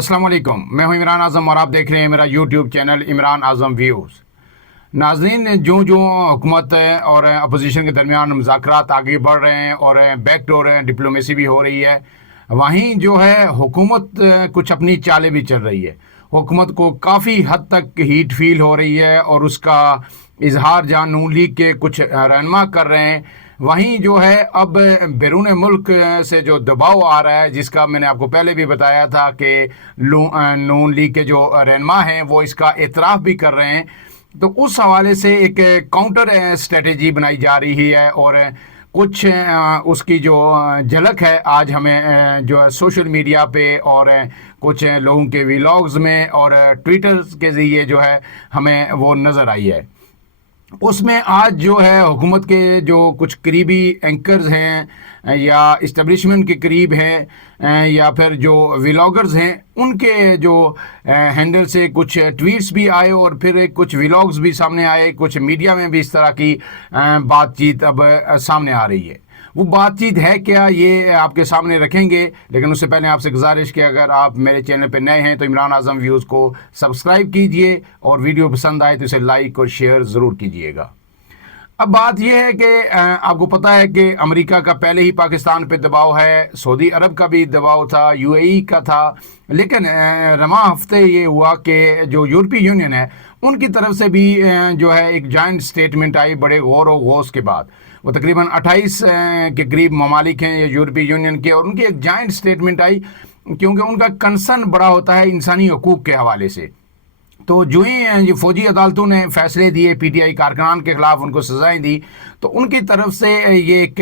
السلام علیکم، میں ہوں عمران اعظم اور آپ دیکھ رہے ہیں میرا یوٹیوب چینل عمران اعظم ویوز۔ ناظرین، جو حکومت اور اپوزیشن کے درمیان مذاکرات آگے بڑھ رہے ہیں اور بیک ڈور ڈپلومیسی بھی ہو رہی ہے، وہیں جو ہے حکومت کچھ اپنی چالیں بھی چل رہی ہے۔ حکومت کو کافی حد تک ہیٹ فیل ہو رہی ہے اور اس کا اظہار جہاں نون لیگ کے کچھ رہنما کر رہے ہیں، وہیں جو ہے اب بیرون ملک سے جو دباؤ آ رہا ہے، جس کا میں نے آپ کو پہلے بھی بتایا تھا کہ نون لیگ کے جو رہنما ہیں وہ اس کا اعتراف بھی کر رہے ہیں، تو اس حوالے سے ایک کاؤنٹر اسٹریٹجی بنائی جا رہی ہے اور کچھ اس کی جو جھلک ہے آج ہمیں جو سوشل میڈیا پہ اور کچھ لوگوں کے ویلاگز میں اور ٹویٹرز کے ذریعے جو ہے ہمیں وہ نظر آئی ہے۔ اس میں آج جو ہے حکومت کے جو کچھ قریبی اینکرز ہیں یا اسٹیبلشمنٹ کے قریب ہیں یا پھر جو ویلاگرز ہیں، ان کے جو ہینڈل سے کچھ ٹویٹس بھی آئے اور پھر کچھ ویلاگز بھی سامنے آئے، کچھ میڈیا میں بھی اس طرح کی بات چیت اب سامنے آ رہی ہے۔ وہ بات چیت ہے کیا، یہ آپ کے سامنے رکھیں گے، لیکن اس سے پہلے آپ سے گزارش کہ اگر آپ میرے چینل پہ نئے ہیں تو عمران اعظم ویوز کو سبسکرائب کیجئے اور ویڈیو پسند آئے تو اسے لائک اور شیئر ضرور کیجئے گا۔ اب بات یہ ہے کہ آپ کو پتہ ہے کہ امریکہ کا پہلے ہی پاکستان پہ دباؤ ہے، سعودی عرب کا بھی دباؤ تھا، یو اے ای کا تھا، لیکن رواں ہفتے یہ ہوا کہ جو یورپی یونین ہے ان کی طرف سے بھی جو ہے ایک جوائنٹ سٹیٹمنٹ آئی بڑے غور و غوص کے بعد۔ وہ تقریباً 28 کے قریب ممالک ہیں یورپی یونین کے، اور ان کی ایک جوائنٹ سٹیٹمنٹ آئی کیونکہ ان کا کنسرن بڑا ہوتا ہے انسانی حقوق کے حوالے سے۔ تو جو ہی یہ فوجی عدالتوں نے فیصلے دیے پی ٹی آئی کارکنان کے خلاف، ان کو سزائیں دی، تو ان کی طرف سے یہ ایک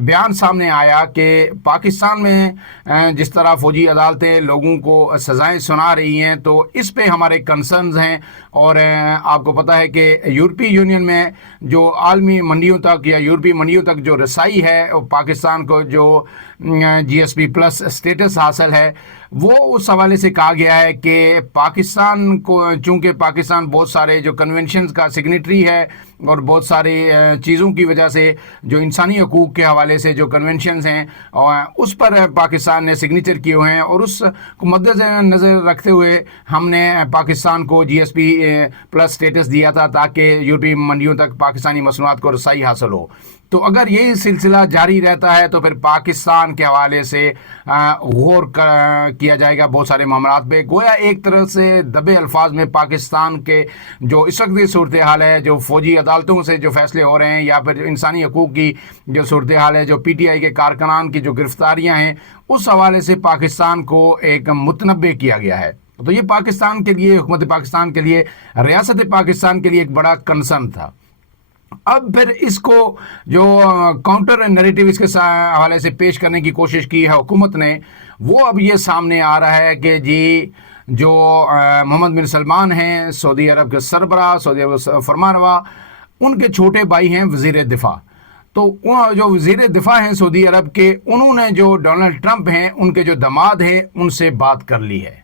بیان سامنے آیا کہ پاکستان میں جس طرح فوجی عدالتیں لوگوں کو سزائیں سنا رہی ہیں تو اس پہ ہمارے کنسرنز ہیں، اور آپ کو پتہ ہے کہ یورپی یونین میں جو عالمی منڈیوں تک یا یورپی منڈیوں تک جو رسائی ہے، پاکستان کو جو جی ایس پی پلس اسٹیٹس حاصل ہے، وہ اس حوالے سے کہا گیا ہے کہ پاکستان کو، چونکہ پاکستان بہت سارے جو کنونشنز کا سگنیٹری ہے اور بہت ساری چیزوں کی وجہ سے جو انسانی حقوق کے حوالے سے جو کنونشنز ہیں اس پر پاکستان نے سگنیچر کیے ہوئے ہیں، اور اس کو مد نظر رکھتے ہوئے ہم نے پاکستان کو جی ایس پی پلس اسٹیٹس دیا تھا تاکہ یورپی منڈیوں تک پاکستانی مصنوعات کو رسائی حاصل ہو۔ تو اگر یہی سلسلہ جاری رہتا ہے تو پھر پاکستان کے حوالے سے غور کیا جائے گا بہت سارے معاملات پہ، گویا ایک طرح سے دبے الفاظ میں پاکستان کے جو اس وقت کی صورتحال ہے، جو فوجی عدالتوں سے جو فیصلے ہو رہے ہیں یا پھر انسانی حقوق کی جو صورتحال ہے، جو پی ٹی آئی کے کارکنان کی جو گرفتاریاں ہیں، اس حوالے سے پاکستان کو ایک متنبع کیا گیا ہے۔ تو یہ پاکستان کے لیے، حکومت پاکستان کے لیے، ریاست پاکستان کے لیے ایک بڑا کنسرن تھا۔ اب پھر اس کو جو کاؤنٹر نیریٹو اس کے حوالے سے پیش کرنے کی کوشش کی ہے حکومت نے، وہ اب یہ سامنے آ رہا ہے کہ جی جو محمد بن سلمان ہیں، سعودی عرب کے سربراہ، سعودی عرب کے فرمانروا، ان کے چھوٹے بھائی ہیں وزیر دفاع، تو جو وزیر دفاع ہیں سعودی عرب کے، انہوں نے جو ڈونلڈ ٹرمپ ہیں ان کے جو داماد ہیں ان سے بات کر لی ہے،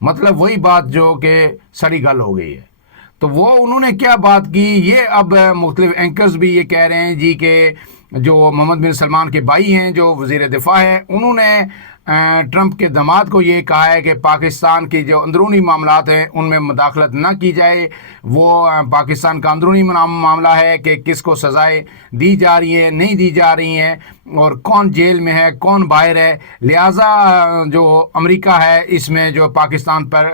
مطلب وہی بات جو کہ سڑی گل ہو گئی ہے۔ تو وہ انہوں نے کیا بات کی، یہ اب مختلف اینکرز بھی یہ کہہ رہے ہیں جی کہ جو محمد بن سلمان کے بھائی ہیں جو وزیر دفاع ہیں، انہوں نے ٹرمپ کے داماد کو یہ کہا ہے کہ پاکستان کی جو اندرونی معاملات ہیں ان میں مداخلت نہ کی جائے، وہ پاکستان کا اندرونی معاملہ ہے کہ کس کو سزائیں دی جا رہی ہیں، نہیں دی جا رہی ہیں، اور کون جیل میں ہے، کون باہر ہے، لہٰذا جو امریکہ ہے اس میں جو پاکستان پر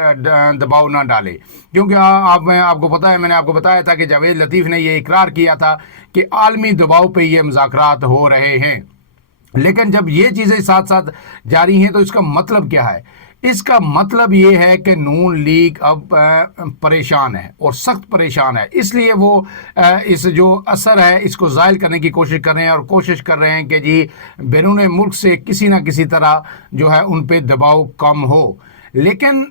دباؤ نہ ڈالے، کیونکہ آپ کو پتہ ہے، میں نے آپ کو بتایا تھا کہ جاوید لطیف نے یہ اقرار کیا تھا کہ عالمی دباؤ پہ یہ مذاکرات ہو رہے ہیں۔ لیکن جب یہ چیزیں ساتھ ساتھ جاری ہیں تو اس کا مطلب کیا ہے؟ اس کا مطلب یہ ہے کہ نون لیگ اب پریشان ہے اور سخت پریشان ہے، اس لیے وہ اس جو اثر ہے اس کو زائل کرنے کی کوشش کر رہے ہیں اور کوشش کر رہے ہیں کہ جی بیرون ملک سے کسی نہ کسی طرح جو ہے ان پہ دباؤ کم ہو۔ لیکن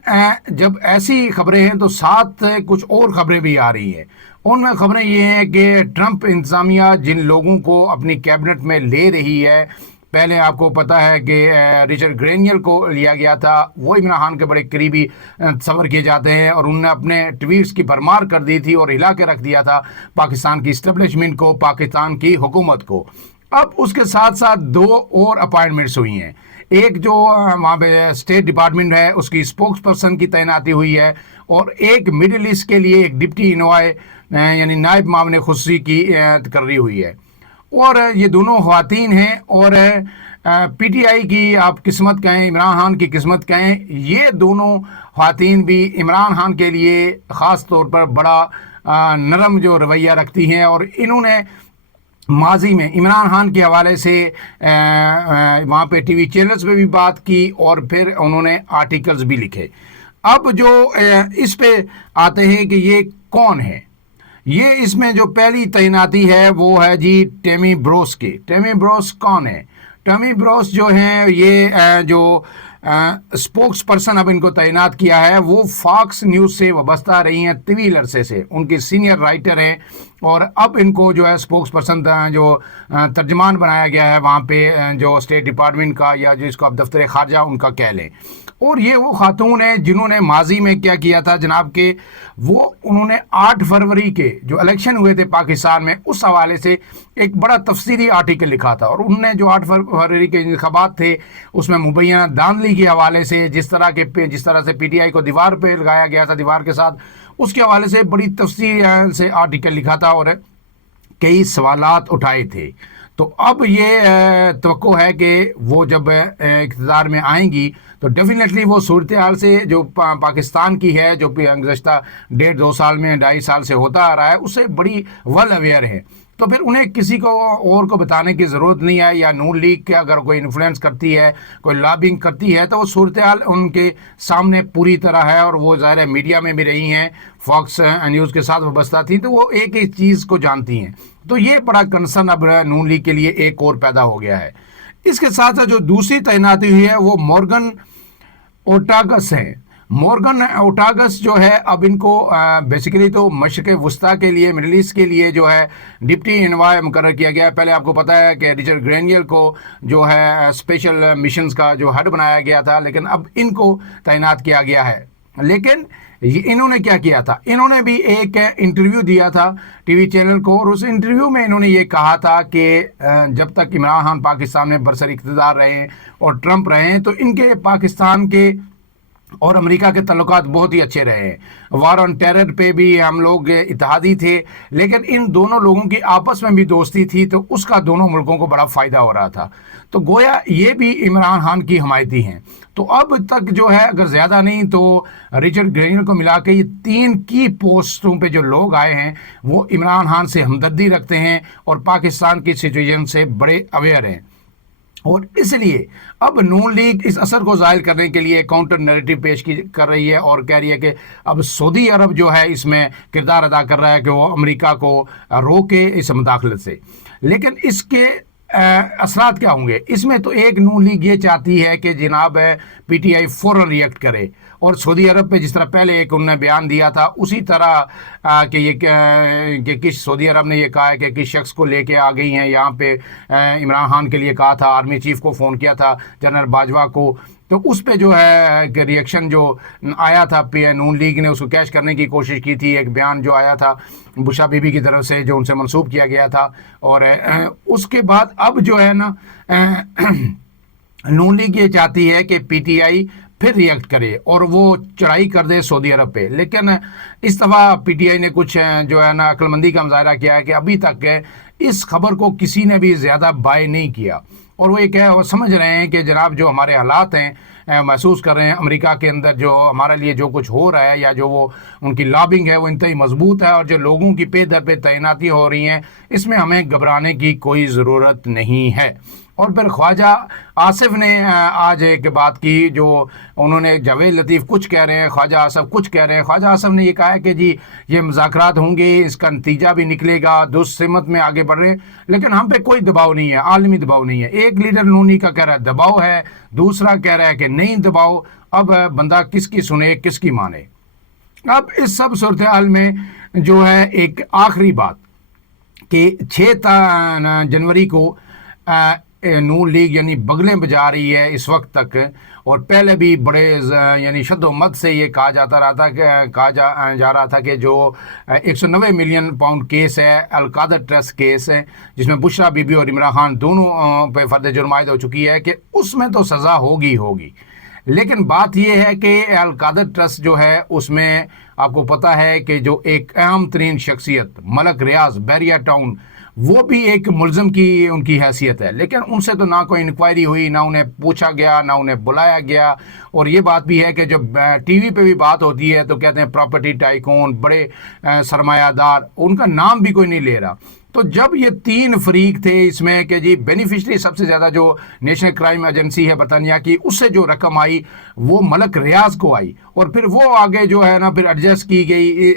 جب ایسی خبریں ہیں تو ساتھ کچھ اور خبریں بھی آ رہی ہیں، ان میں خبریں یہ ہیں کہ ٹرمپ انتظامیہ جن لوگوں کو اپنی کیبنٹ میں لے رہی ہے، پہلے آپ کو پتہ ہے کہ ریچرڈ گرینیل کو لیا گیا تھا، وہ عمران خان کے بڑے قریبی تصور کیے جاتے ہیں، اور انہوں نے اپنے ٹویٹس کی بھرمار کر دی تھی اور ہلا کے رکھ دیا تھا پاکستان کی اسٹیبلشمنٹ کو، پاکستان کی حکومت کو۔ اب اس کے ساتھ ساتھ دو اور اپائنٹمنٹس ہوئی ہیں، ایک جو وہاں پہ اسٹیٹ ڈپارٹمنٹ ہے اس کی اسپوکس پرسن کی تعیناتی ہوئی ہے، اور ایک مڈل ایسٹ کے لیے ایک ڈپٹی انوائے یعنی نائب معاون خصوصی کی تقرری ہوئی ہے، اور یہ دونوں خواتین ہیں۔ اور پی ٹی آئی کی آپ قسمت کہیں، عمران خان کی قسمت کہیں، یہ دونوں خواتین بھی عمران خان کے لیے خاص طور پر بڑا نرم جو رویہ رکھتی ہیں، اور انہوں نے ماضی میں عمران خان کے حوالے سے وہاں پہ ٹی وی چینلز پہ بھی بات کی، اور پھر انہوں نے آرٹیکلز بھی لکھے۔ اب جو اس پہ آتے ہیں کہ یہ کون ہے، یہ اس میں جو پہلی تعیناتی ہے وہ ہے جی ٹیمی بروس کی۔ ٹیمی بروس کون ہے؟ ٹیمی بروس جو ہیں یہ جو اسپوکس پرسن اب ان کو تعینات کیا ہے، وہ فاکس نیوز سے وابستہ رہی ہیں طویل عرصے سے، ان کی سینئر رائٹر ہیں، اور اب ان کو جو ہے اسپوکس پرسن جو ترجمان بنایا گیا ہے وہاں پہ جو اسٹیٹ ڈپارٹمنٹ کا، یا جو اس کو اب دفتر خارجہ ان کا کہہ لیں۔ اور یہ وہ خاتون ہیں جنہوں نے ماضی میں کیا کیا تھا جناب کہ انہوں نے 8 فروری کے جو الیکشن ہوئے تھے پاکستان میں، اس حوالے سے ایک بڑا تفصیلی آرٹیکل لکھا تھا، اور انہوں نے جو 8 فروری کے انتخابات تھے اس میں مبینہ دھاندلی کے حوالے سے، جس طرح سے پی ٹی آئی کو دیوار پہ لگایا گیا تھا دیوار کے ساتھ، اس کے حوالے سے بڑی تفصیل سے آرٹیکل لکھا تھا اور کئی سوالات اٹھائے تھے۔ تو اب یہ توقع ہے کہ وہ جب اقتدار میں آئیں گی تو ڈیفینیٹلی وہ صورتحال سے جو پاکستان کی ہے، جو گزشتہ 1.5-2 سال میں 2.5 سال سے ہوتا آ رہا ہے، اس سے بڑی ویل اویئر ہے۔ تو پھر انہیں کسی کو اور کو بتانے کی ضرورت نہیں ہے، یا نون لیگ کے اگر کوئی انفلوئنس کرتی ہے، کوئی لابنگ کرتی ہے، تو وہ صورتحال ان کے سامنے پوری طرح ہے، اور وہ ظاہر ہے میڈیا میں بھی رہی ہیں، فاکس نیوز کے ساتھ وابستہ تھیں، تو وہ ایک ایک چیز کو جانتی ہیں۔ تو یہ بڑا کنسرن اب نون لیگ کے لیے ایک اور پیدا ہو گیا ہے۔ اس کے ساتھ ساتھ جو دوسری تعیناتی ہوئی ہے وہ مورگن اوٹاگس ہے۔ مورگن اوٹاگس جو ہے اب ان کو بیسیکلی تو مشرق وسطیٰ کے لیے، مڈل ایسٹ کے لیے جو ہے ڈپٹی انوائے مقرر کیا گیا ہے۔ پہلے آپ کو پتا ہے کہ رچرڈ گرینیل کو جو ہے اسپیشل مشنز کا جو ہیڈ بنایا گیا تھا، لیکن اب ان کو تعینات کیا گیا ہے۔ لیکن انہوں نے کیا کیا تھا؟ انہوں نے بھی ایک انٹرویو دیا تھا ٹی وی چینل کو، اور اس انٹرویو میں انہوں نے یہ کہا تھا کہ جب تک عمران خان پاکستان میں برسر اقتدار رہے ہیں اور ٹرمپ رہے ہیں، تو ان کے پاکستان کے اور امریکہ کے تعلقات بہت ہی اچھے رہے ہیں۔ وار آن ٹیرر پہ بھی ہم لوگ اتحادی تھے، لیکن ان دونوں لوگوں کی آپس میں بھی دوستی تھی، تو اس کا دونوں ملکوں کو بڑا فائدہ ہو رہا تھا۔ تو گویا یہ بھی عمران خان کی حمایتی ہیں۔ تو اب تک جو ہے اگر زیادہ نہیں تو رچرڈ گرینیل کو ملا کے یہ 3 کی پوسٹوں پہ جو لوگ آئے ہیں وہ عمران خان سے ہمدردی رکھتے ہیں اور پاکستان کی سچویشن سے بڑے اویئر ہیں۔ اور اس لیے اب نون لیگ اس اثر کو ظاہر کرنے کے لیے کاؤنٹر نیریٹو پیش کر رہی ہے، اور کہہ رہی ہے کہ اب سعودی عرب جو ہے اس میں کردار ادا کر رہا ہے کہ وہ امریکہ کو روکے اس مداخلت سے۔ لیکن اس کے اثرات کیا ہوں گے؟ اس میں تو ایک نون لیگ یہ چاہتی ہے کہ جناب پی ٹی آئی فوراً ریئیکٹ کرے، اور سعودی عرب پہ جس طرح پہلے ایک انہوں نے بیان دیا تھا، اسی طرح کہ کس سعودی عرب نے یہ کہا ہے کہ کس شخص کو لے کے آ گئی ہیں یہاں پہ، عمران خان کے لیے کہا تھا، آرمی چیف کو فون کیا تھا جنرل باجوہ کو، تو اس پہ جو ہے کہ ریئیکشن جو آیا تھا، نون لیگ نے اس کو کیش کرنے کی کوشش کی تھی، ایک بیان جو آیا تھا بشا بی بی کی طرف سے جو ان سے منسوب کیا گیا تھا، اور اس کے بعد اب جو ہے نا نون لیگ یہ چاہتی ہے کہ پی ٹی آئی پھر ریئیکٹ کرے اور وہ چڑھائی کر دے سعودی عرب پہ۔ لیکن اس دفعہ پی ٹی آئی نے کچھ جو ہے نا عقل مندی کا مظاہرہ کیا ہے کہ ابھی تک اس خبر کو کسی نے بھی زیادہ بائی نہیں کیا، اور وہ یہ وہ سمجھ رہے ہیں کہ جناب جو ہمارے حالات ہیں محسوس کر رہے ہیں امریکہ کے اندر، جو ہمارے لیے جو کچھ ہو رہا ہے یا جو وہ ان کی لابنگ ہے وہ انتہائی مضبوط ہے، اور جو لوگوں کی پے در پہ تعیناتی ہو رہی ہیں اس میں ہمیں گھبرانے کی کوئی ضرورت نہیں ہے۔ اور پھر خواجہ آصف نے آج ایک بات کی، جو انہوں نے جاوید لطیف کچھ کہہ رہے ہیں، خواجہ آصف کچھ کہہ رہے ہیں۔ خواجہ آصف نے یہ کہا ہے کہ جی یہ مذاکرات ہوں گے، اس کا نتیجہ بھی نکلے گا، دوست سمت میں آگے بڑھ رہے ہیں، لیکن ہم پہ کوئی دباؤ نہیں ہے، عالمی دباؤ نہیں ہے۔ ایک لیڈر نونی کا کہہ رہا ہے دباؤ ہے، دوسرا کہہ رہا ہے کہ نہیں دباؤ، اب بندہ کس کی سنے کس کی مانے۔ اب اس سب صورتحال میں جو ہے ایک آخری بات کہ 6 جنوری کو نون لیگ یعنی بغلیں بجا رہی ہے اس وقت تک، اور پہلے بھی بڑے یعنی شد و مد سے یہ کہا جا رہا تھا کہ جو 190 ملین پاؤنڈ کیس ہے القادر ٹرسٹ کیس ہے، جس میں بشرا بی بی اور عمران خان دونوں پہ فرد جرم عائد ہو چکی ہے، کہ اس میں تو سزا ہوگی۔ لیکن بات یہ ہے کہ القادر ٹرسٹ جو ہے اس میں آپ کو پتہ ہے کہ جو ایک اہم ترین شخصیت ملک ریاض بیریا ٹاؤن، وہ بھی ایک ملزم کی ان کی حیثیت ہے، لیکن ان سے تو نہ کوئی انکوائری ہوئی، نہ انہیں پوچھا گیا، نہ انہیں بلایا گیا۔ اور یہ بات بھی ہے کہ جب ٹی وی پہ بھی بات ہوتی ہے تو کہتے ہیں پراپرٹی ٹائکون، بڑے سرمایہ دار، ان کا نام بھی کوئی نہیں لے رہا۔ تو جب یہ تین فریق تھے اس میں کہ جی بینیفیشری سب سے زیادہ جو نیشنل کرائم ایجنسی ہے برطانیہ کی، اس سے جو رقم آئی وہ ملک ریاض کو آئی، اور پھر وہ آگے جو ہے نا پھر ایڈجسٹ کی گئی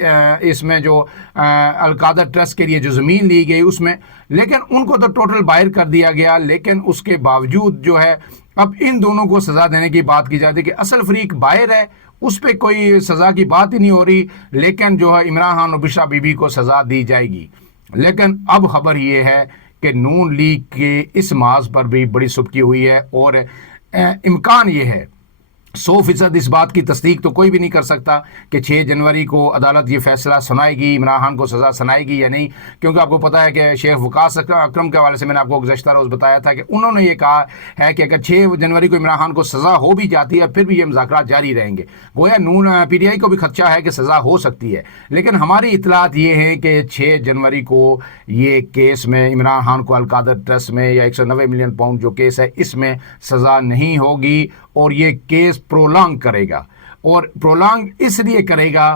اس میں جو القادر ٹرسٹ کے لیے جو زمین لی گئی اس میں، لیکن ان کو تو ٹوٹل باہر کر دیا گیا۔ لیکن اس کے باوجود جو ہے اب ان دونوں کو سزا دینے کی بات کی جاتی ہے کہ اصل فریق باہر ہے، اس پہ کوئی سزا کی بات ہی نہیں ہو رہی، لیکن جو ہے عمران خان اور بشرا بی بی کو سزا دی جائے گی۔ لیکن اب خبر یہ ہے کہ نون لیگ کے اس محاذ پر بھی بڑی سبکی ہوئی ہے، اور امکان یہ ہے 100% اس بات کی تصدیق تو کوئی بھی نہیں کر سکتا کہ 6 جنوری کو عدالت یہ فیصلہ سنائے گی، عمران خان کو سزا سنائے گی یا نہیں، کیونکہ آپ کو پتہ ہے کہ شیخ وقاص اکرم کے حوالے سے میں نے آپ کو گزشتہ روز بتایا تھا کہ انہوں نے یہ کہا ہے کہ اگر 6 جنوری کو عمران خان کو سزا ہو بھی جاتی ہے پھر بھی یہ مذاکرات جاری رہیں گے۔ گویا نون پی ٹی آئی کو بھی خدشہ ہے کہ سزا ہو سکتی ہے، لیکن ہماری اطلاعات یہ ہیں کہ 6 جنوری کو یہ کیس میں عمران خان کو القادر ٹرسٹ میں یا 190 ملین پاؤنڈ جو کیس ہے اس میں سزا نہیں ہوگی، اور یہ کیس پرولانگ کرے گا، اور پرولانگ اس لیے کرے گا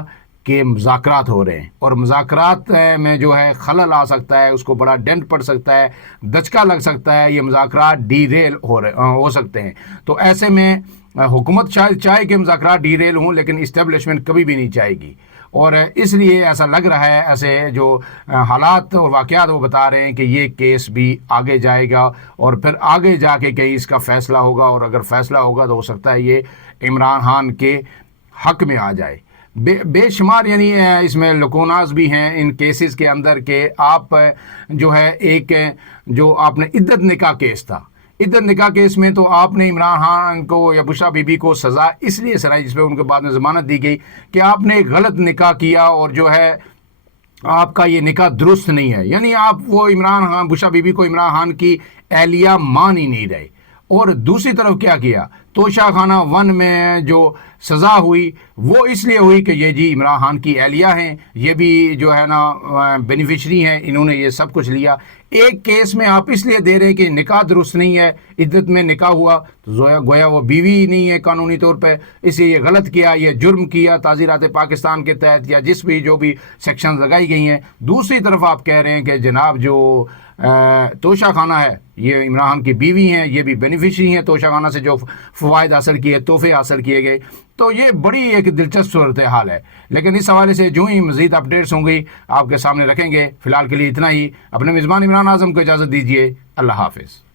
کہ مذاکرات ہو رہے ہیں، اور مذاکرات میں جو ہے خلل آ سکتا ہے، اس کو بڑا ڈنٹ پڑ سکتا ہے، دھچکا لگ سکتا ہے، یہ مذاکرات ڈی ریل ہو سکتے ہیں۔ تو ایسے میں حکومت شاید چاہے کہ مذاکرات ڈی ریل ہوں، لیکن اسٹیبلشمنٹ کبھی بھی نہیں چاہے گی، اور اس لیے ایسا لگ رہا ہے، ایسے جو حالات اور واقعات وہ بتا رہے ہیں کہ یہ کیس بھی آگے جائے گا، اور پھر آگے جا کے کہیں اس کا فیصلہ ہوگا، اور اگر فیصلہ ہوگا تو ہو سکتا ہے یہ عمران خان کے حق میں آ جائے۔ بے شمار یعنی اس میں لکوناز بھی ہیں ان کیسز کے اندر، کہ آپ جو ہے ایک جو آپ نے عدت نکاح کیس تھا، عدت نکاح کیس میں تو آپ نے عمران خان کو یا بشرا بی بی کو سزا اس لیے سنائی، جس پہ ان کے بعد میں ضمانت دی گئی کہ آپ نے غلط نکاح کیا، اور جو ہے آپ کا یہ نکاح درست نہیں ہے، یعنی آپ وہ عمران خان بشرا بی بی کو عمران خان کی اہلیہ مان ہی نہیں رہے۔ اور دوسری طرف کیا توشہ خانہ 1 میں جو سزا ہوئی وہ اس لیے ہوئی کہ یہ جی عمران خان کی اہلیہ ہیں، یہ بھی جو ہے نا بینیفیشری ہیں، انہوں نے یہ سب کچھ لیا۔ ایک کیس میں آپ اس لیے دے رہے ہیں کہ نکاح درست نہیں ہے، عدت میں نکاح ہوا تو گویا وہ بیوی ہی نہیں ہے قانونی طور پہ، اس لیے یہ غلط کیا، یہ جرم کیا تعزیرات پاکستان کے تحت یا جس بھی جو بھی سیکشن لگائی گئی ہیں۔ دوسری طرف آپ کہہ رہے ہیں کہ جناب جو توشہ خانہ ہے یہ عمران خان کی بیوی ہیں، یہ بھی بینیفیشری ہیں توشہ خانہ سے جو فوائد حاصل کیے، تحفے حاصل کیے گئے۔ تو یہ بڑی ایک دلچسپ صورتحال ہے، لیکن اس حوالے سے جو ہی مزید اپڈیٹس ہوں گی آپ کے سامنے رکھیں گے۔ فی الحال کے لیے اتنا ہی، اپنے میزبان عمران اعظم کو اجازت دیجیے، اللہ حافظ۔